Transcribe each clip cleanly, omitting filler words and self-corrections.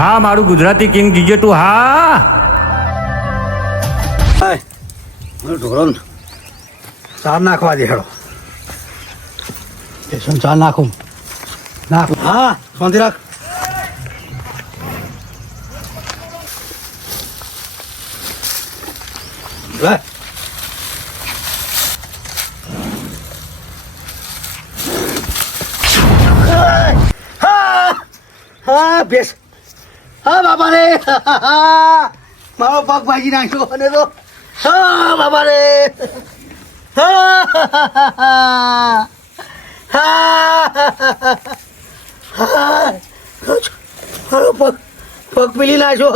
હા મારું Gujarati king GJ તું હા ઢોરો ચાર નાખવા દે હેડો બેસન ચાર નાખું નાખ હા શાંતિ રાખ લે હા બેસ હા બાબા રે મારો પગ ભાજી નાખ્યો અને તો હા બાબા રે હા મારો પગ પીલી નાખ્યો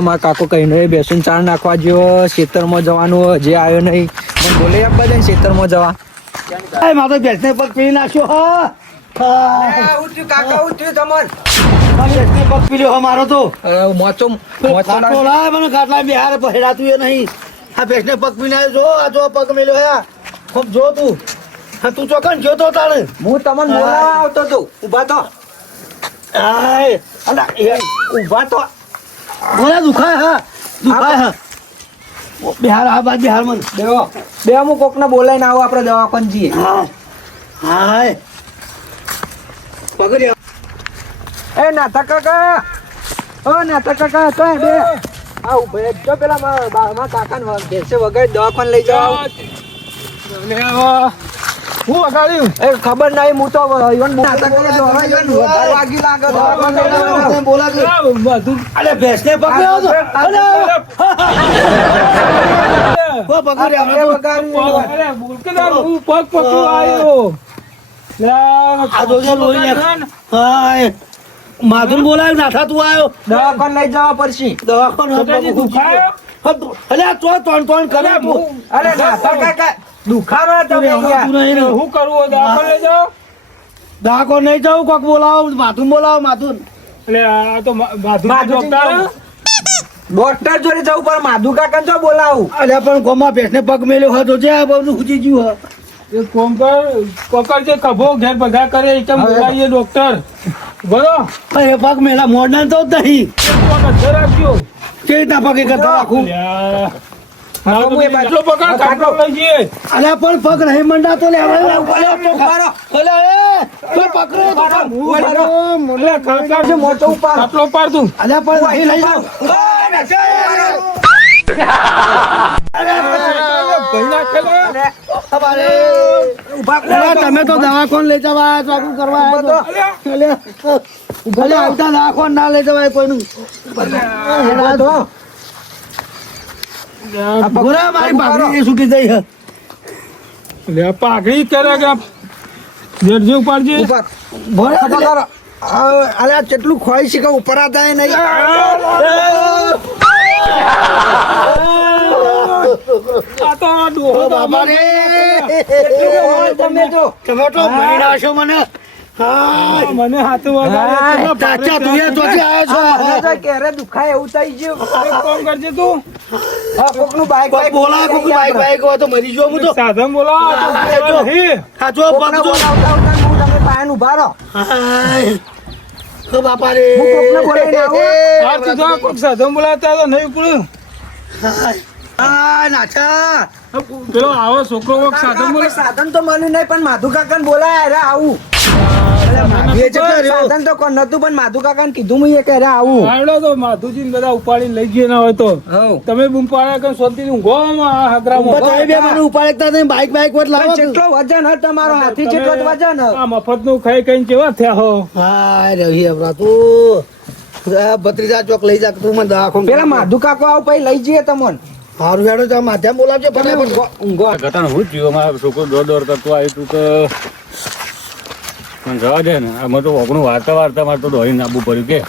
મારા કાકો કહીને બેસીને ચાર નાખવા જેવો ખેતરમાં જવાનું જે આવ્યો નહીં મને બોલે આપવા જાય ને ખેતરમાં જવા મારો બેસને પગ પીલી નાખ્યો કાકા ઉઠ્યું તમન બેસને પગ પીલ્યો મારો તો મોચો મને ખાટલા બિહાર હેડાતું એ નહીં આ બેસને પગ પીને જો આ જો પગ મેલ્યો હે ખૂબ જો તું હા તું ચોકન જોતો તાણે હું તમને બોલાવા આવતો તો ઊભા તો આય અલા એ ઊભા તો બોલા દુખાય હા બિહાર આ બાદ બિહાર મને દેવો બે અમુક કોકને બોલાઈને આવો આપણે દવાખાને જઈએ હાય પગડી એ નાથા કાકા ઓ નાથા કાકા તો બે આ ઉભે જો પેલા મારા કાકાને ઘેરસે વગાડી દવાખાને લઈ જાવ હું વગાડ્યું એ ખબર નહીં હું તો ઈવન નાથા કાકા દોરા ઈવન વધારે વાગી લાગે દવાખાને બોલા બધું અલે ભેંસને પકડ્યો તો અલે ઓ પકડી આપણે અરે બોલકેદાર હું પગ પકડું આવ્યો આ જોજે લોહી ને હાય માધુર બોલાય નાથા તું આવ્યો દવાખાને લઈ જવા પડશે દવાખાને દુખાયો અલે આ તો ટોન કરે તું અરે નાથા કાકા દુખારો તમે અહીંયા હું કરવું દવાખાને લઈ જાઓ દાખો નહીં જાઉં કોક બોલાવો માથું એટલે આ તો માધુ ડોક્ટર ડોક્ટર જોડે જવું પણ માધુ કાકા જો બોલાવું અલ્યા પણ ગોમાં ભેંસને પગ મેલ્યો હતો જે આ બધું ખૂટી ગયું હે એ કોમ કર પકડ જે કભો ઘેર ભગા કરે એ કેમ બોલાવીએ ડોક્ટર બોલો અરે પગ મેલા મોડન તો જ નહીં પગ રાખજો કેવી રીતના પગે કરતા રાખું એટલો પકડ કાટલો લઈ જઈએ અલ્યા પણ પગ નહીં મંડાતો લે હવે મોટો ઉપર કાટલો પાડ તું અલ્યા પણ નહીં લઈ જાઓ તમે તો દવાખાને લઈ જવા ચાલુ કરવા આવતા દવાખાને ના લઈ જવાય કોઈનું મારી ભાગરી છૂટી જઈ હે લે પાઘડી કરે કે જેરજી ઉપાડજી અરે કેટલું ખોઈ છે કે ઉપર આતા નહીં આ તો ડોહો બાબા રે તમે જો ટમેટો મરી નાખશો મને મને હાથ વગાડે ચાચા તું એ ચોથી આવ્યો છો ક્યારે દુખાય એવું થઈ ગયું એક કામ કરજે તું કોકનું બાઈક બોલા કોક બાઈક હોય તો મરી જો હું તો સાધન બોલો સાચો પગ જો હું તમે પાયન ઉભા રહો ઓ બાપા રે હું કોકને બોલાઈને આવું તું જા કોક સાધન બોલાતા તો નહીં પડ્યું આ નાચા પેલો આવો છોકરો કોક સાધન બોલે સાધન તો મળ્યું નહીં પણ માધુ કાકાને બોલાય અરે આવું એ જતો રહ્યો સાધન તો કોણ નતું પણ માધુ કાકાને કીધું મેં કે અરે આવું આવડો તો માધુજી ને બધા ઉપાડીને લઈ ગયા ના હોય તો તમે બૂમ પાડ્યા કે શાંતિ ઊંઘો હગરામાં બતાવી બે મને ઉપાડતા નહીં બાઈક વટ લાવો કેટલો વજન હે તમારો હાથી જેટલો જ વજન હે આ મફત નું ખાઈ ખાઈને કેવા થયા હો હા રહી હમણાં તું ભત્રીજા ચોક લઈ જા તું મને દવાખાને પેલા માધુ કાકો આવ પછી લઈ જઈએ તમને સારું હેડો જા માધ્યમ બોલાવજો ફટાફટ ઊંઘો ઘટાણ હું થયું મારા છોકરો દોડ કરતો આવ્યું તું તો જવા દે ને આમાં તો ઓગણું વાર્તા મારે તો દોડીને આપવું પડ્યું કે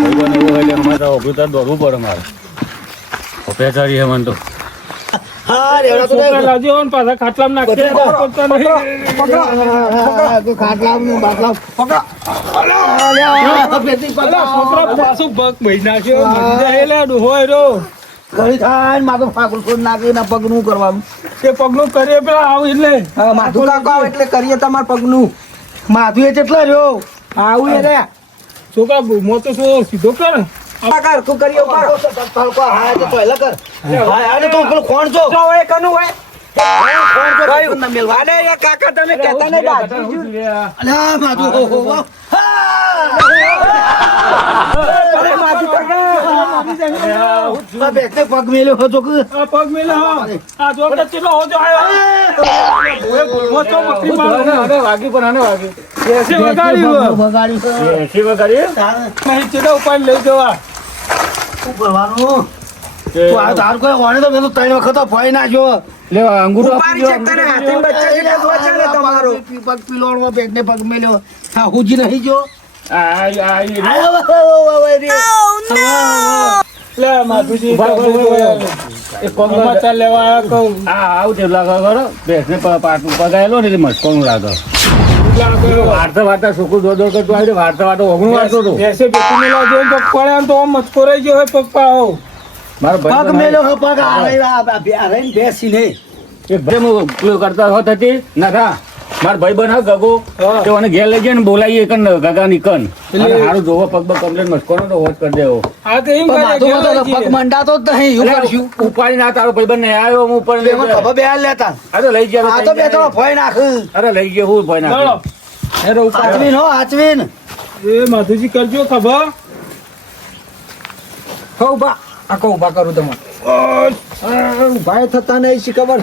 ભગવાન એવું હોય અમારે તો ઓગણું તાર દોડવું પડે મારે પેચારી હે મને તો હા રેવડા તો છોકરા લાજો ને પાછા ખાટલામાં નાખીએ પડતા નહીં. ખાટલાનું બાટલા અલા, છોકરા પાછું પગ ભરી નાખ્યો મરી જાય લે, ડોહો એરો. ઘડી થાય ને માથું ફાકું છોડ નાખી ને પગનું કરવાનું એ પગનું કરીએ પેલા આવું એટલે માથું કાકો આવે એટલે કરીએ તમારા પગનું માથું એ કેટલા રહ્યો આવું એ રે છોકરા મોટો છો સીધો કર કાકા તું કરીએ ઉપર હા તો પહેલા કર હા તો તું પેલું કોણ છો તો હોય કનું હોય કોણ છો કયું? ના મેલવા અરે એ કાકા તમે કહેતા નહીં દાદી અલ્યા માધુ અરે માજી કાકા બેસને પગ મેલ્યો હતો કે આ પગ મેલે હા આ જો કે ચેલો હોજો આયો મોટો બકરી મારો આને વાગી પણ આને વાગી એસી વગાડ્યું બગાડી એસી વગાડી નહીં ચેલો ઉપાડ લઈ જવા શું કરવાનું તું આ તાર કોઈ વાણે તો મેં તો 3 વખત ભય નાખ્યો લે અંગૂઠો ઉપાડી શકતા ને હાથે બચ્ચા જેટલો જ વજન છે તમારો પગ પીલોણમાં બેટને પગ મેલ્યો હા હુજી નહીં જો લે માધુજી ઉભા રહો, ઉભા રહો. એક કોમ સમાચાર લેવા આવ્યા કહું આવું છે લાગે ખરો ભેંસને પાટું પગાયેલો ને એટલે મસ્કોનું લાગે વાર્તા વાર્તા છોકરું દોડ દોડ કરતું આવ્યું વાર્તા વાર્તા ઓગણું વાર્તો હતો એસે બેટી મેલા જોઈને તો પડે આમ તો આમ મચકો રહી ગયો હોય પપ્પા હો મારો પગ ભાઈ મેલ્યો હે, પગ આ રહીને બેસી નહીં એક ભાઈ હું પેલું કરતા હોત હતી ના થા મારો ભાઈ બન હા ગગો હા. તો મને ઘેર લઈ જાય ને બોલાવીએ કન ગગાની કન એટલે સારું જોવો પગ પગ કમ્પ્લેટ મસ્કોનો તો હોત કરી દેવો આ તો એમ પણ કરે માથું તો પગ મંડાતો જ નહીં એવું કરશું ઉપાડી ના તારો ભાઈ બન આવ્યો હું ઉપર એમાં ખબર બે હાલ લેતા અરે લઈ ગયા આ તો બે ત્રણ ભય નાખ અરે લઈ ગયો હું ભાઈ ચાલો ના એનો ઉપર હાચવીન હો હાચવીન એ માધુજી કરજો ખબર હો ઉભા આખો ઉભા કરું તમે ઉભા થતા નહીં શી ખબર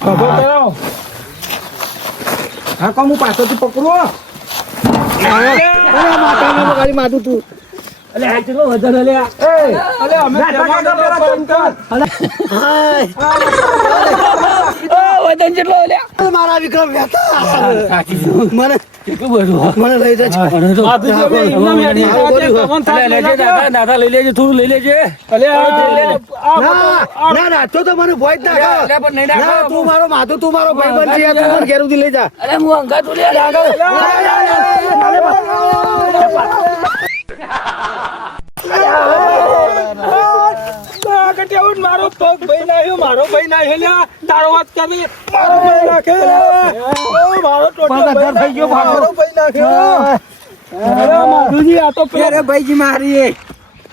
ખબર કરાવો હા કોમ હું પાછળથી પકડું માથામાં બગાડી માથું તું અલે આ કેટલો વજન અલે આ? અલે અમે કાકા જમાનો પેલા ફોન કર વજન કેટલો અલે મારા વિક્રમ બેઠા સાચી મને કેટલું બધું મને લઈ જાય માધુજી અમે એમના મેડી સાથે તમને થાક અલે લેજે દાદા દાદા લઈ લેજે થોડું લઈ લેજે અલે આ ના ના તો મને ભોય જ નાખો અલે પણ નહીં ના નાખો. તું મારો માધુ તું મારો ભાઈબંધ છે તું મને ઘેર સુધી લઈ જા અરે હું અંગા તું લે મારો પગ ભાઈ નાખ્યો મારો ભાઈ નાખ્યો લ્યા તારો વાત કરી મારો ભાઈ નાખ્યો મારો ટોટો પગ અધર થઈ ગયો, ભાગો. મારો ભાઈ નાખ્યો અરે માધુજી આ તો અરે ભાઈજી મારી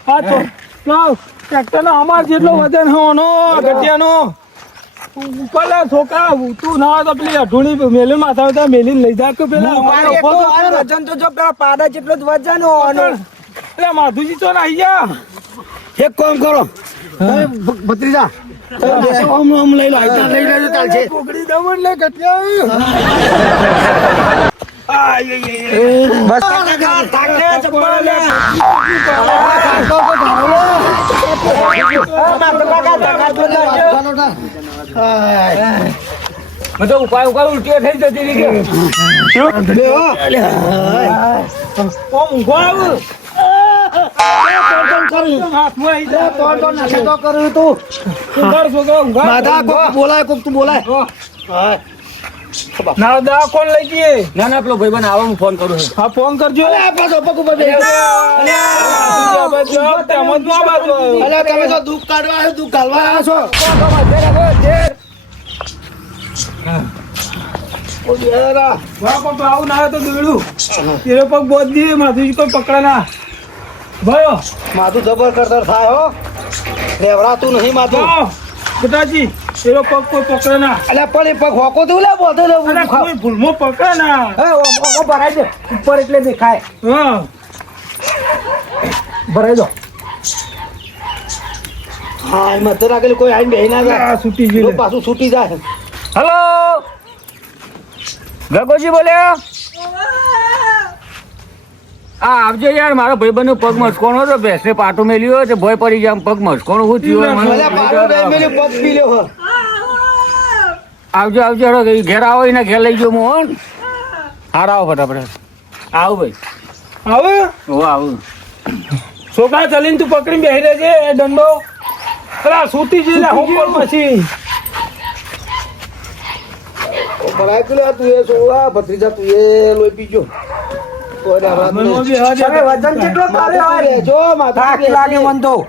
આ તો લાવ ટ્રેક્ટરનો અમાર જેટલો વજન હો નો ગટિયાનો પેલા છોકરા તું ના હોય તો પેલી અઢૂણી મેલી માથા હતા મેલી લઈ જા કે પેલા વજન તો જો પેલા પાડા જેટલો જ વજન હોવાનો પેલા માધુજી તો નાહી જા એક કામ કરો તમે ભત્રીજા ઓમ ઓમ લઈ લો આઈતા લઈ લેજો ચાલશે કોકડી દમણ લે ગટિયા બસ તાકે ચપ્પલ લે મેં તો ઉપાય ઉપાય ઉલટીઓ થઈ જતી રહી કે ઊંઘો આવ હાથમાં આવી જા ઊંઘાડ છોકરા ઊંઘાડ માધા કોક બોલાય કોક તું બોલાય ના દા કોણ લઈ ગયે ના ના પેલો ભાઈ બન આવો હું ફોન કરું છું હા ફોન કરજો આ પાછો પગ ઉપર બેસી અલ્યા તમે તો દુઃખ કાઢવા આવ્યો દુઃખ ઘાલવા આવ્યા છો ઓ બેરા આવું ના હોય તો દોડું તેરો પગ બોધ દે માધુજી કોઈ પકડા ના ભયો માથું જબર કરતર થાય હો રેવડાતું નહીં માથું જાઓ બેટાજી તેરો પગ કોઈ પકડે ના અલ્યા પણ એ પગ હોકો તું લે બોધે લે અરે કોઈ ભૂલમાં પકડે ના ભરાઈ દે ઉપર એટલે દેખાય હા ભરાઈ દો હા એમાં તો રાખેલું કોઈ આઈને બેહી ના જાય આ છૂટી ગઈ પેલું પાછું છૂટી જાય હેલો ગગોજી બોલ્યા આ આવજો યાર મારો ભાઈબંધનો પગ મસ્કોણો તો ભેંસને પાટું મેલ્યો છે ભોય પડી જાય આમ પગ મસ્કોણો શું થયું હોય અલ્યા પાડો નહીં મેલ્યો પગ પી લ્યો હો આવજો આવજો હેડો ઘેર આવો એને ઘેર લઈ ગયો મોહન હાર આવો ફટાફટ આવું ભાઈ હવે ઓ આવું છોકરા ચલીને તું પકડીને બેહી રહેજે એ દંડો પેલા છૂટી જઈને હોમવર્ક પછી ભરાય તું લે તું એ સોળા ભત્રીજા તું એ લોહી પીજો મનમાં બી હજ તમે વજન કેટલો મારે હોય જો માથા થાક લાગે મન તો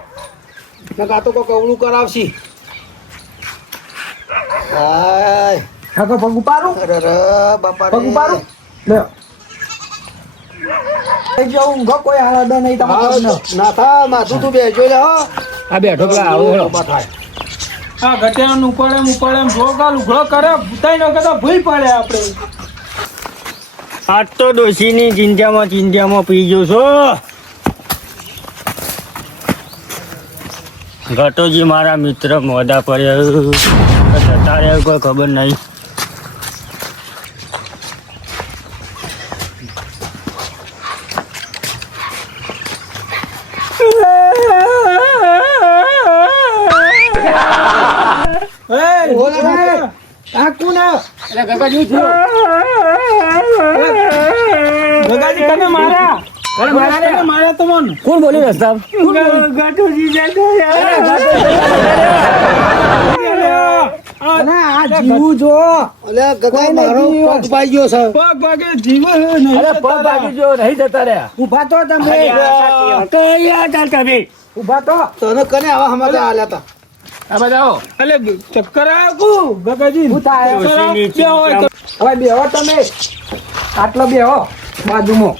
નકા તો કોઈ કવળું કરાવશી હાય કાકા પગ ઉપાડું અરે બાપા પગ ઉપાડું લે થઈ જાઓ, ઊંઘો, કોઈ હાલત નહીં તમારા પગનો. ના થા માથું તું બેસજો લે હો આ બેઠો પેલા આવો હેડો. આ ગટિયાનું ઉપાડે જો કાલ ઉઘડો કરે ભૂતાઈ ન કરતા ભૂલ પડે આપણે. આજ તો ડોશીની ચિંતામાં પી ગયો છો. ઘટોજી મારા મિત્ર મોઢા પર જતા રહ્યા કોઈ ખબર નહીં. આ કોણ આ? ગગાજી તને માર્યા તો મન કોણ બોલ્યું રસ્તા? ગાટોજી અને આ જીવું જો. અલે ગગા મારો પગ પાઈ ગયો છે પગ ભાગે જીવ નહીં અરે પગ ભાગી ગયો નહીં જતા રહ્યા. ઊભા તો તમે. ઊભા તો. તને કને આવા સમાચાર આલ્યા તા આ બધા અલે ચક્કર આવ્યો ગગાજી શું થાય? હવે બેહો તમે, આટલો બેહો બાજુમાં.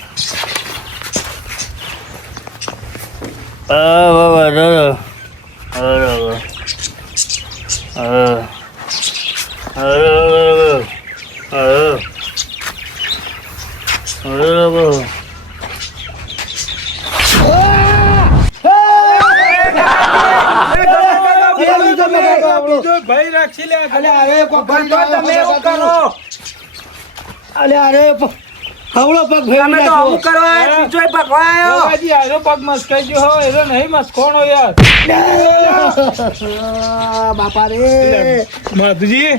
ભાઈ રાખી લે. અલે અરે કોક ઊભા તો તમે એવું કરો. અલે અરે હવળો પગ તમે ફેરવી તો આવું નાખ્યો. કરો, આ પીછોય પકવાયો. ગગાજી આરો પગ મસ્કાઈ ગયો હોય એનો નહીં મસ્કોણો યાર. બાપા રે માધુજી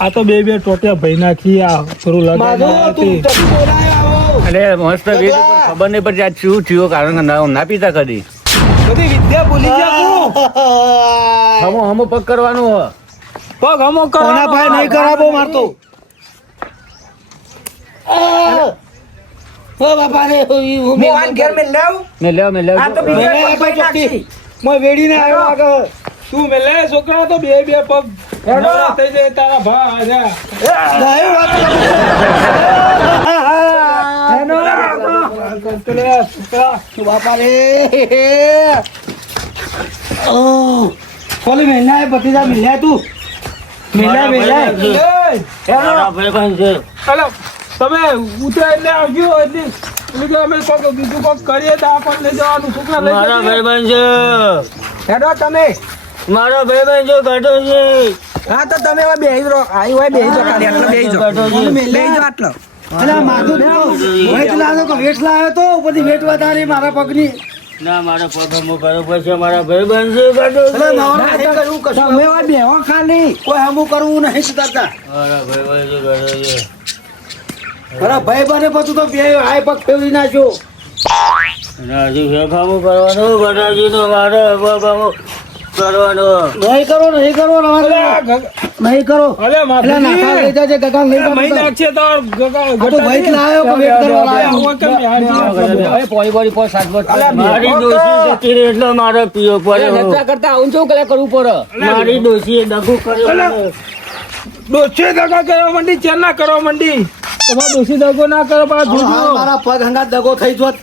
આ તો બે ટોટિયા ભાઈ નાખી આ થોડું માધુ તું લગાડ જલ્દી બોલાય આવો અરે મસ્ત વેલી પણ ખબર નહીં પડતી આ શું થયું કારણ કે ના પીતા કદી. બધી વિદ્યા ભૂલી જા તું. હમો પગ કરવાનું હો. પગ હમો કરો કોના ભાઈ નહીં કરાવો મારતો ઓ બાપા રે હું આન ઘેર મેં લાવ. મેં લેવ આ તો બીજો મેં પગ ભાઈ નાખી. મોય વેડીને આવ્યો આગળ તું મેલે છોકરા તો બે પગ હેડો. નવરા થઈ જાય તારા ભા આજા. લાયો વાત એનો છોકરા બાપા રે ઓ કોલી મહિના ભતીજા મિલ્યા તું મિલ્યા એ, મારા ભાઈબંધ છે. અલા, તમે ઉતરે એટલે આવજો એટલે એટલે કે અમે પગ બીજું પગ કરીએ તો આ પગ લઈ જવાનું છોકરા લઈ મારા જઈએ. ભાઈબંધ છે. હેડો તમે. મારા ભાઈબંધ છે ઘટોજી. હા તો તમે હવે બેહી રહો. આઈ હોય બેહી જાઓ ખાલી, આટલો બેહી જાઓ. ઘટોજી. બેહી જાઓ આટલો. અલા માધુ વેટ લાવ્યો તો વેટ લાવ્યો તો ઉપરથી વેટ વધારી મારા પગની ના મારા પગ હમો બરોબર છે મારા ભાઈબંધ છે ઘટોજી. અરે મારા નહીં કરવું કશું તમે હવે બેહો ખાલી. કોઈ હમું કરવું નહીં સુધારતા મારા ભાઈબંધ છે ઘટોજી. મારા ભાઈ બને પછી તો બે હાય પગ ફેરવી નાખ્યો ના હજી ફેફામું કરવાનું ઘટોજીનો મારે ફેફામું કરવાનું. નહીં કરો નહીં કરો અલા, ગગ- નહીં કરો અલે એટલે નાખા લઈ માધુજી જાજે ગગા લઈ મહી જાજે નાખશે તો ગગા આ તો વેટ લાવ્યો કે વેટ કરવા લાવ્યો હવે કેમ યાર હવે પોળી પોળી પોળ સાત અલા, મારી બેહો ડોશી તો. જતી રહી એટલે મારે પીવો પડે. કરતા આવું શું કલા કરવું પડે? મારી ડોશીએ દગું કર્યું. ડોસી દગા કરવા માંડી ચેરના કરવા માંડી તમારે ડોસી દગો ના કરો પા હા, જોજો મારા પગ હંગાત દગો થઈ જોત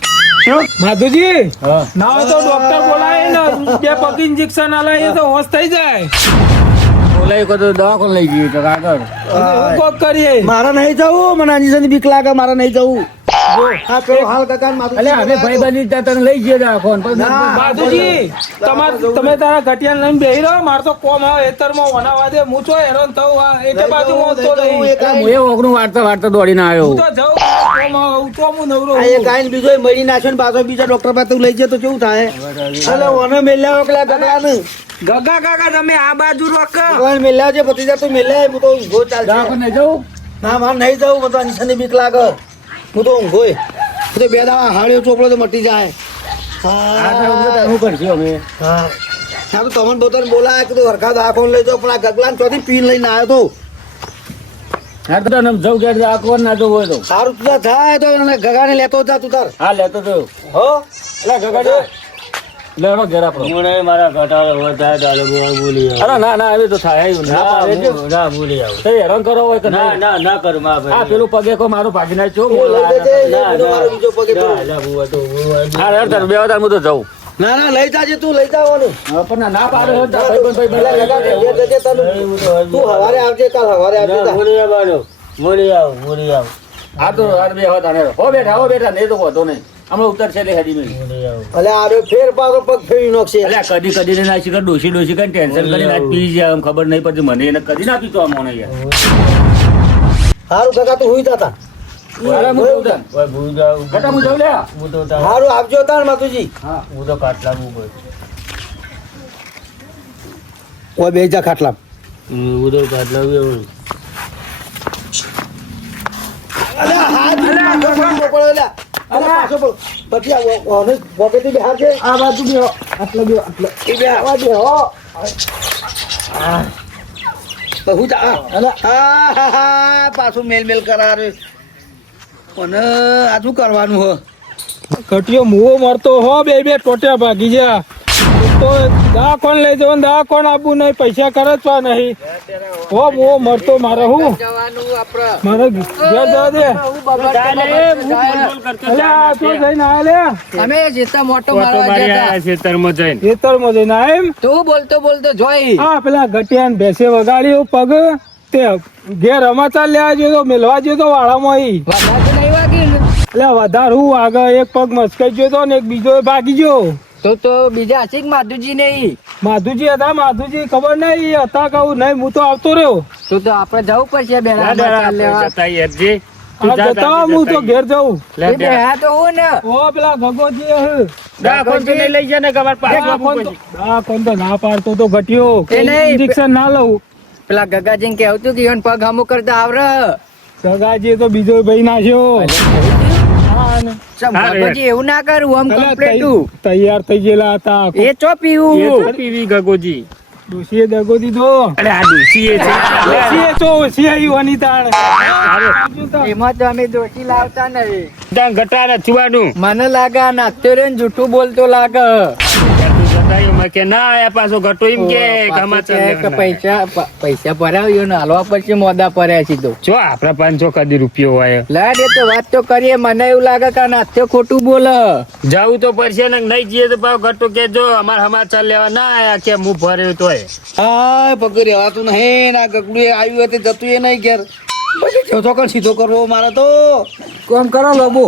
માધુજી હા. ના હોય તો ડોક્ટર બોલાય ને બે પગ ઇન્જેક્શન આલાય તો હોશ થઈ જાય બોલાય કો તો દવાખાને લઈ ગયું તો આગળ. એવું કોક કરીએ મારે નહીં જવું મને અંજીસની બીક લાગે મારે નહીં જવું હા પેલો હાલ ગગા ને માથું એટલે અમે ભાઈબંધી ત્યાં તને લઈ જઈએ દવાખાને. પણ ના. માધુજી તમે તારા ઘટિયાને લઈને બેહી રહો મારે તો કોમ આવે એતરમાં વનાવા દે હું તો હેરાન થઉં આ એટલે બાજુ હું તો નહીં હું એ ઓગણું વાર્તા દોડીને આવ્યો. હું તો જાઉં કોમ આવે, હું તો હું નવરો આ એક આઈને બીજો મળી નાખ્યો ને પાછો બીજા ડોક્ટર પાસે તું લઈ જાય તો કેવું થાય એટલે ઓને મેલ્યા પેલા ગગા ને ગગા કાકા તમે આ બાજુ રોક. ભગવાન મેલ્યા છે ભતીજા તું મેલ્યા હું તો ઊંઘો ચાલશે દવાખાને જવું? ના મારે નહીં જવું મને તો અંજીસની બીક લાગે હું તો ઊંઘો હું તો બે દાવા હાડ્યો ચોપડો તો મટી જાય આ તો શું કરશું અમે? હા હા તો તમને પોતાને બોલાય કે તું હરખા દવાખાને લઈ જાઓ પણ આ ગગલાને ચોથી પીન લઈને આવ્યો તો હા તો તને જવું કે આખો ના જવું હોય તો સારું તું તાર થાય તો એને ગગાને લેતો જા તું તાર હા લેતો તો હો એટલે ગગડો લેડો ઘેર આપણો. મને મારા ઘટાડો વધારે ડાલો બોલી આવો. અરે ના ના હવે તો થાય એવું ના પાડે છે. ના બોલી આવો. તે હેરાન કરો હોય કે ના નહીં? ના ના કરું માં આ ભાઈ. પેલું પગે કો મારું ભાગી નાખ્યો. લઈ જજે, ના, પેલો મારો બીજો પગે ના, પડ્યો. ના, બુઆ તો બુઆ. હા હેડ તાર બે વાર હું તો જાઉં. ના ના લઈ જાજે તું લઈ જવાનું હા, પણ ના પાડે હોય તો ભાઈ લગા દે. ઘેર જજે તને. તું હવારે આવજે કાલ હવારે આવજે ના, બોલી આવવાનો. બોલી આવો, બોલી આવો. આ તો આ બે હતા ને હો બેઠા નહીં તો હોતો નહીં હમણાં ઉતર છે હેડી મેં બોલી આવો. અલે આરે ફેર પાછો પગ ફેરી નાખશે એટલે કદી કદી ને નાખી ડોસી કઈ ટેન્શન કરીને આજ પી જાય એમ ખબર નહીં પડતી મને એને કદી ના પીતો આમ મને યાર. હારું કાકા તું હુઈ જાતા અરે હું જાઉં તાન. ઓય, ભૂલ જાઉં. બેટા હું જાઉં લે. હું તો તાર- હારું આવજો તાર માતુજી હા હું તો કાટલા બુઆ. ઓય બે જા ખાટલા હું તો કાટલા બુઆ. અલે હાથ પાછો પડો લે અલે પાછો પડો પછી આ ઓને પોકેટથી બહાર છે આ બાજુ બેહો આટલો બેહો આટલો એ બે આવા દે હો હું જા અલે હા પાછું મેલ કરારે અને આ શું કરવાનું હો કટિયો મુવો મરતો હો બે ટોટ્યા ભાગી જા તો દા કોણ લઈ જવાનું દા કોણ આપવું નહીં પૈસા ખર્ચવા નહીં હો મુવો મરતો મારે હું મારે ઘેર જવા દે અલ્યા તું જઈને આ લે અમે જેતા મોટો ઓટો મારવા મારી ગયા આયા ખેતરમાં જઈને. ખેતરમાં જઈને આ એમ તું બોલતો જોઈ હા પેલા ગટિયાને ભેંસે વગાડ્યો પગ તે ઘેર સમાચાર લેવા ગયો તો મેલવા ગયો તો વાળામાં ઈ વધારે નહીં વાગી ને એટલે વધારે હું આગળ એક પગ મસ્કાઈ ગયો તો ને એક બીજો ભાગી ગયો તો બીજા હશે કે માધુજી નહીં માધુજી હતા માધુજી ખબર નહીં ઈ હતા કહું નહીં હું તો આવતો રહ્યો તો આપણે જવું પડશે બેન જા જા, આપણે જતા આવીએ, હેડજી. તું આ જા, જતા જા, હું તો જતા ઘેર જાઉં લે, બે હા તો હું ને ઓ પેલા ભગવતજી હે. દા કોણ તો નહીં લઈ જાય ને ખબર પાછું આપવું પડશે. આ કોણ તો ના પાડતો તો ઘટ્યો એ નહીં. ઇન્જેક્શન ના લઉં પેલા ગગાજી ને કેવું તું કે ઈવન પગ હમું કરતા આવરે સગાજી તો બીજો ભાઈ નાખ્યો હા ને. હા, રે. ગગાજી એવું ના કરું આમ પેલા કમ્પ્લીટ તૈયાર થઈ ગયેલા હતા એ ચો એ પીવું તો પીવી ગગોજી. ડોશીએ દગો દીધો અરે આ ડોશી એ છે. ડોશીએ તો ઓછી આવી વાની તાણ એમાં તો અમે દોષી લાવતા નહીં ત્યાં ગટાર અથવાનું. મને લાગે આ નાચતો રે ને જૂઠું બોલતો લાગે તું જતાયું મેં કે ના આયા પાછો ગટો એમ કે સમાચાર કે લેવાના. પૈસા ભરાવ્યો ને હાલવા પછી મોદા પડ્યા સીધો જો આપડા 500 કદી રૂપિયો હોય લાડ એ તો વાત તો કરીએ મને એવું લાગે કે આ નાચતો ખોટું બોલે જવું તો પડશે ને નહીં જઈએ તો પાછો ગટો કે જો અમારે સમાચાર લેવા ના આયા કે હું ભર્યો તોય હા પગ રહેવાતું નહીં ના ગગડું એ આવ્યું હોય તે જતું એ નહીં ઘેર પછી ચોથો કણ સીધો કરવો મારે તો કોમ કરો લોબો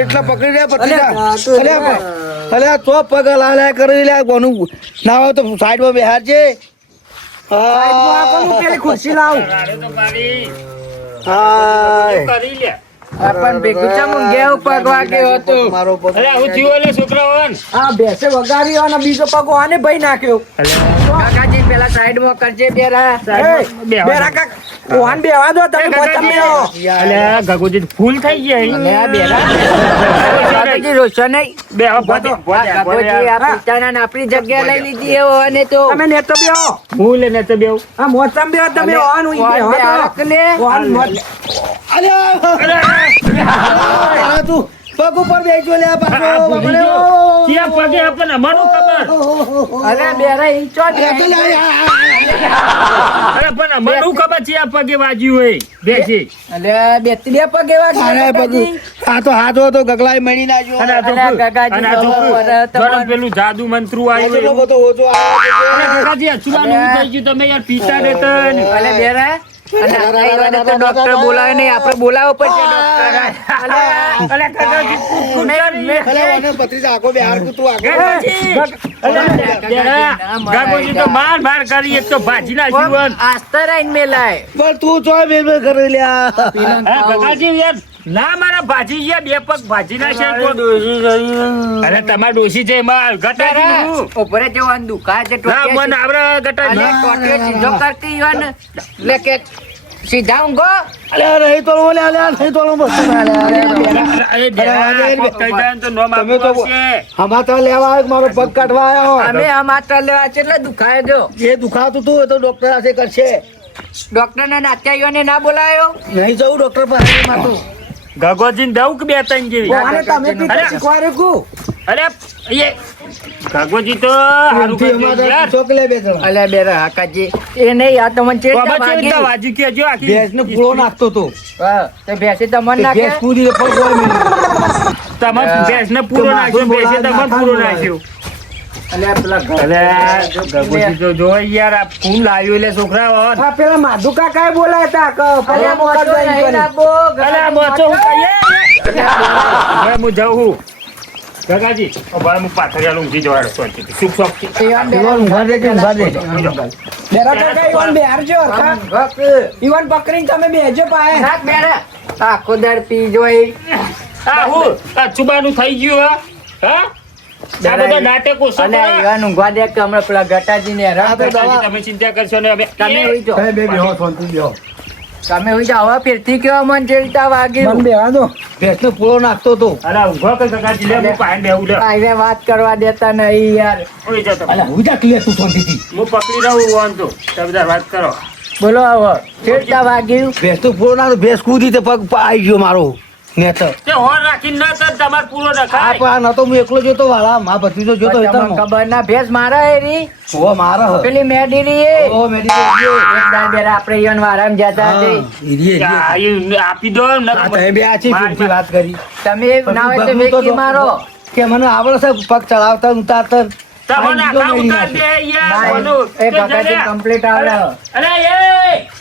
એટલા પકડી રહ્યા પછી અલ્યા, તું અલ્યા તો પગ લાલ્યા કરી લે કોનું ના હોય તો સાઈડમાં બેહાર છે પેલી ખુશી લાવ રાડે તો પાડી. હા કરી લે. આપણ ભેગું ચમ ઊંઘ્યા પગ વાગ્યો હતો મારો પગ અરે આવું થયું એટલે છોકરાઓને. આ ભેંસે વગાડ્યો અને બીજો પગો આને ભાઈ નાખ્યો કાકાજી પેલા સાઈડ માં કરજે બેરા બેહવા બેરા કાક ઓહાન બેવા દો તમે પોતા બેહો અલ્યા ગગોજી ફૂલ થઈ ગયા અને આ બેરા કાકાજી રોશો નહીં બેહો પોતે કાકોજી આ પિતાના ને આપણી જગ્યા લઈ લીધી એવો અને તો તમે નેતો બેહો હું લે ને તો બેવ આ મોસમ બેહો તમે ઓન ઉઈ બેહો તો. ઓન મોત અલ્યા તું પગ ઉપર બેસજો લે પાછો બાપરે. ત્યાં પગે આપણને અમારું ખબર. અરે બેરા ઈચો અલ્યા તો લે, અરે પણ અમારું ખબર છે આ પગે વાગ્યું હોય બેસી. અલે બે પગ એવા અરે પગ આ તો હાથ હોય તો ગગલાઈ મણી નાખ્યો અને આ તો અલ્યા કાકાજી અને આ તો બરોબર, જોડે પેલું જાદુ મંત્રું આવ્યું એટલો એવું. બધો ઓછો આવે છે. અરે કાકાજી અચૂલાનું એવું થઈ ગયું તમે યાર પીતા રહેતા ને. અલે બેરા અને આ ઈવાને તો ડોક્ટર બોલાવે નહીં આપણે બોલાવો પડશે ડોક્ટર અલે કાકાજી અલ્યા મને ભત્રીજા આખો બેહાર કે તું આખો ગાગોજી તો માર કરી એક તો ભાજી નાખ્યું હોય. આસ્તા રાઈન મેલાય પણ તું ચો મેલ કરી લ્યા અરે કાકાજી યાર ના મારા ભાજી ગયા બે પગ ભાજી નાખ્યા. અરે તમાર ડોશી છે એમાં ગટાજી ઉપરે જવાનું દુખાય છે ના મન આવડે અલે ગટાજી. ટોટિયો સીધો કરતી હોય ને એટલે કે સીધા ઊંઘો અલ્યા નહીં તો લે અલ્યા નહીં તો બસ અરે બેરા, કોક કહી જાય ને તો નોમ તમે તો આપવું પડશે. હમાતા લેવા આવ્યો કે મારો પગ કાઢવા આવ્યો અમે આ માત્ર લેવા છે એટલે દુખાય જો એ દુખાતું તું તો ડોક્ટર પાસે કરશે ડોક્ટર ને નાત્યાઈઓને ના બોલાયો નહીં જવું ડોક્ટર પાસે માતું ગગોજીને દઉં કે બે ત્રણ જેવી તમે અરે. શીખવાડ્યું કુ અરે એ કાગોજી તો હારું પ્રેમથી કરજો અમારે યાર. ચોકલે બે જણા. અલ્યા બેરા હાકાજી એ નહીં આ તમને ચેડતા બાબા ચેવી રીતે વાગ્યું. વાજી કહેજો આખી ભેંસને પૂળો નાખતો તો હા, તે ભેંસે તમને તે નાખે ભેંસ કૂદી તો પગ ગોળ મેલ્યો. તમારે ભેંસને પૂરો નાખ્યો ભેંસે તમને પૂરો નાખ્યો. અલ્યા પેલા અલે ગગોજી તો જો યાર આ ફૂલ લાવ્યો એટલે છોકરા હોત. આ પેલા માધુ કાકાએ બોલાયા હતા અલ્યા મોટો નહીં લાગો. અલે આ મોચો હું કહીએ હવે હું જાઉં છું ગગાજી ભાઈ હું પાથરિયાનું ઊંઘી જવાડો શાંતિથી. સુખ શોખ ઈવન ઊંઘવા દે કે ઊંઘવા દે. બેરા કાકા ઈવન બેહારજો ઈવન પકડીને તમે બેહજો પાએ નાખ બેરા આખો દર પી જોઈ આ હું આ ચુબાનું થઈ ગયું હા આ બધા નાટકો ઓછો અને કરો. ઈવન ઊંઘવા દે કે હમણાં પેલા ગટાજીને હેરાન કરતા. ગગાજી, તમે ચિંતા કરશો ને હવે તમે હુઈ જાઓ. બે બેહો શાંતિ બેહો. તમે હુઈ જાઓ હવે ફેરથી કેવા મન ચેડતા વાગ્યું બેહવા દો. ભેંસને પૂળો નાખતો તો. અલા ઊંઘો કે ગગાજી લે હું પાણી બેહું લે આઈને વાત કરવા દેતા નહીં યાર ઉઈ જાઓ તમે. અલ્યા હું જા ક્લિયર તું શાંતિથી. હું પકડી રહું વાંધો તમે બધા વાત કરો. બોલો હવે ચેડતા વાગ્યું ભેંસનો પૂળો નાખતો ભેંસ કૂદી તે પગ આવી ગયો મારો નેતર. તે હોર રાખીને ના તો તમારે પૂરો આ નખાય. પણ આ નતો હું એકલો જોતો વાળા મા ભત્રીજો જોતો તમને હેતરનો. ખબર ના ભેંસ મારા હેરી ઓ મારા હ. પેલી મેડી રી એ ઓ મેડિકલ એક દાડ બેરા આપણે ઈવન વારામ જતા હતી આ ઈ આપી દો ને તમે બે આ છે ફીરથી વાત કરી તમે ના હોય તો વેકી મારો કે મને આવડે છે પગ ચડાવતા ઉતારતા. તમને આખા ઉતાર દે યાર બોલો. એ ગટાજી કમ્પ્લીટ આવે અરે એ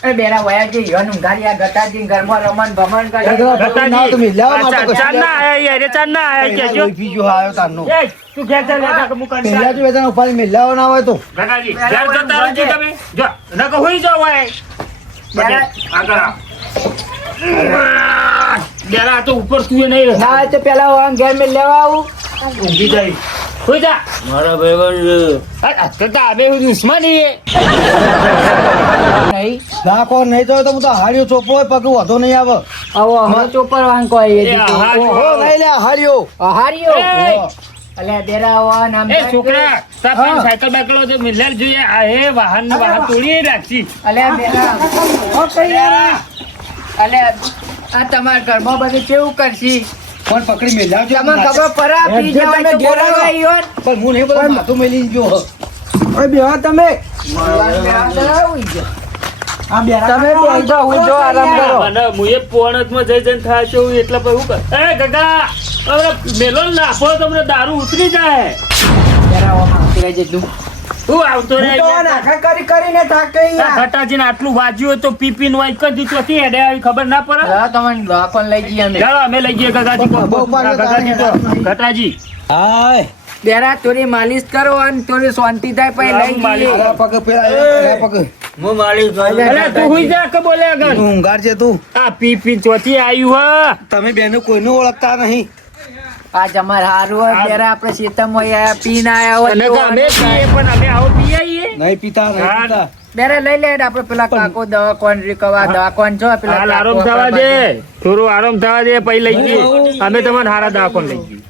એ બેરા વયા જે ઈવન ઊંઘાડી આ ગટાજી ઘરમાં રમણ ભમણ કરે ગગડા ના તમે લેવા માટે ચાર ના આયા યાર એ ચાર ના આયા કે જો બીજો આવ્યો તારનો. એ તું ઘેર ચાલ લેતા કે મુકાન પહેલા જ વેતન ઉપાડી મેલાવો ના હોય તો ગગાજી ઘેર જતા રહેજો તમે જો નકો હોઈ જાવ હોય આગળ આ. બેરા તો ઉપર તું નહીં ના હોય તો પેલા વાંગ ઘેર મેં લેવા આવું ઊંઘી જાય હોઈ જા મારા ભાઈબંધ તો અમે દુશ્મની નહીં નાખો નહીં તો હું તો હાડ્યો ચોપડો હોય પગ વધો નહીં આવે. આવો હવે ચોપર વાંગ કોઈ એ હાડ્યો. ઓહો નહીં લે હાડ્યો. હાર્યો એ! અલ્યા બેરા વાન આમ એ છોકરા તાર સાયકલ બાયકલ તો મિલાલ જોઈએ આ હે વાહન વાહન તોડી રાખી અલ્યા બેરા અલ્યા આ તમારા ઘરમાં બધું કેવું કરશી પણ પકડી મેલાવજો. તમને ખબર પડે આ પી જવાય તો બોલાવા ઈવન પણ હું નહીં બોલું માથું મેલી જો હ. ઓય બેહો તમે તમે બેહો હું જો આરામ કરો અને મુએ પોણતમાં જઈને થાશો એટલે પછી હું કર એ ગગા હવે મેલો નાખો તમને દારૂ ઉતરી જાય હું આવતો રે કરીને થાકે ઘટાજીને આટલું વાજ્યું તો પીપીન વાઈ કરી ચોથી હેડે આવી ખબર ના પડે તમને દવાખાન લઈ જઈએ અમે ચાલો અમે લઈ ગઈએ ગગાજી બહુ પાડ્યો ગગાજી તારે. ઘટાજી હાય બેરા થોડી માલિશ કરો અને થોડી શાંતિ થાય પછી લઈ જઈએ આ પગ પેલા પગ હું માલિક અરે તું હુઈ જા કે બોલે આગળ તું ઊંઘાડ છે તું. આ પીપી ચોથી આવ્યું હા તમે બેને કોઈને ઓળખતા નહીં. આજ અમારે હારું હોય બેરા આપણે શેતામાં આયા પીને આયા હોય અને તો અમે પીએ પણ અમે આવો પી આવીએ નહીં પીતા નહીં પીતા. બેરા લઈ લે આપણે પેલા કાકો દવાખાન રીકવા દવાખાન જો પેલા હાલ આરામ કાકો થવા દે થોડું આરામ થવા દે પછી લઈ જઈએ અમે તમને હારા દવાખાને લઈ જઈએ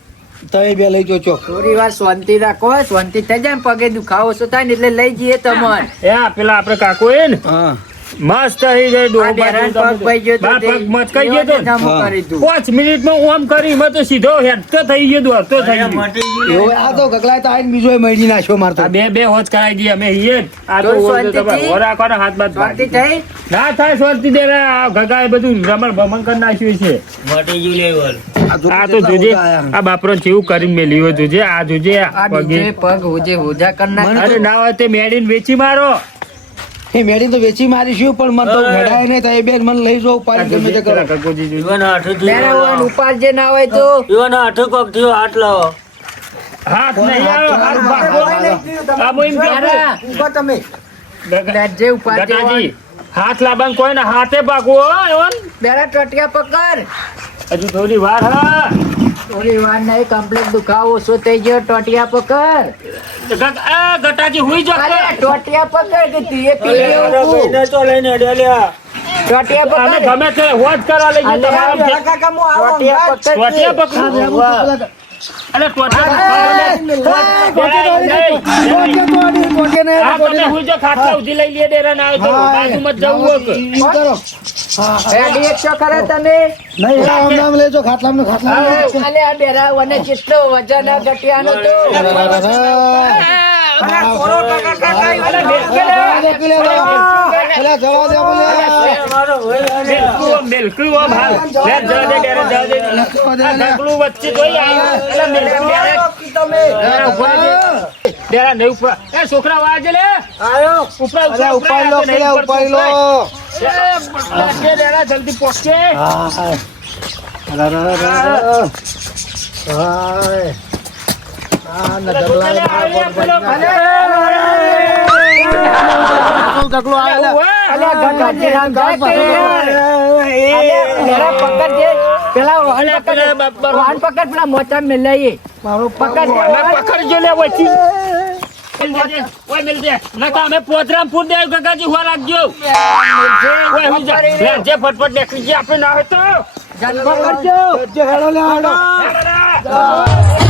તમે બે લઈ જો ચોક. થોડી વાર શાંતિ રાખો શાંતિ થઈ જાય ને પગે દુખાવો ઓછો થાય ને એટલે લઈ જઈએ તમને એ આ પેલા આપણે કાકો એ ને હા મસ્ત થઈ ગઈ ડોહો આ બેરાન બાજુ પગ ભાઈ ગયો તો બા તે પગ મત કહી ગયો તો ને. જામું હા. કરી દઉં. 5 મિનિટમાં હું આમ કરી મેં તો સીધો હેડતો થઈ ગયો દોડતો થઈ ગયો એવું આ તો ગગલાય તો આઈને બીજો મળી નાખ્યો મારતો. આ બે હોજ કરાવી દઈએ અમે હીએ જ. આ તો જો હોજ તો શાંતિથી. તમારે હો રાખવાનો હાથ બાથ શાંતિ ભાગી. થઈ ના થાય શાંતિ દે રે. આ ગગાએ બધું રમણ ભમણ કરી નાખ્યું છે મોટી જુ લેવલ આ તો જોજે આ બાપરો જેવું કરીને મેલી હોય જોજે આ જોજે આ પગે બીજે પગ હોજે હોજા કરના અરે ના હોય તે મેડીને વેચી મારો એ મેડી તો વેચી મારીશું પણ મને તો ઘડાય નહીં તો એ બેન મને લઈ જાઓ પાડી ગમે તે કરો. ગગોજી જોજે. ઈવન આઠ બેરા વાન ઉપાડજે ના હોય તો ઈવન આઠ કોક થયો આઠ લાવો હાથ નહીં આવ્યો, હાથ ભાગો. આ મોઈમ કે બેરા ઉભા તમે લેજે ઉપાડજે ગટાજી હાથ લાબાન કોઈ ને હાથે ભાગવો હો, એવન. બેરા ટોટિયા પકડ હજુ થોડી વાર હા થોડી વાર નહીં કમ્પ્લીટ દુખાવો ઓછો થઈ ગયો ટોટિયા પકડ આ ગટાજી હુઈ જો અરે ટોટિયા પકડ કે તું એ પી ગયો ઊભું. તો લઈને હેડ્યા લ્યા ટોટિયા અમે પકડ ગમે તે હોજ કરવા લઈ જઈએ તમારા ટોટિયા પકડ ટોટિયા પકડો. અલે ટોટે હું જો ખાતા ઉધી લઈ લે ડેરા ના આવે તો બાજુમાં જ જવું હોય કે. રેડી એકસો કરે તમે અલે આ ડેરા વને કેટલો વજન આ ગટિયાનો તો મેલકું આમ હાલ. લે જવા દે ડેરા જવા દે. આ ઢગલું વચ્ચે જોઈ આવ્યો. અલે મેલકું ડેરા ઉભો રહી જા. ડેરા નહીં ઉપર. એ છોકરા વાજે લે. આયો ઉપરા ઉપાડી લો પેલા ઉપાડી લો ડેરા જલ્દી પહોંચે. પેલા મોચા મિલાઈએ પકડજો લે વચ્ચે. ઓય મિલ દે. નકા અમે પોતરામ ફૂટ દે ગગાજી હુવા રાખજો. ઓય હું જા. લે જે ફટફટ નીકળી ગયા આપણે ના હોય તો. હેડો લે હેડો હેડો.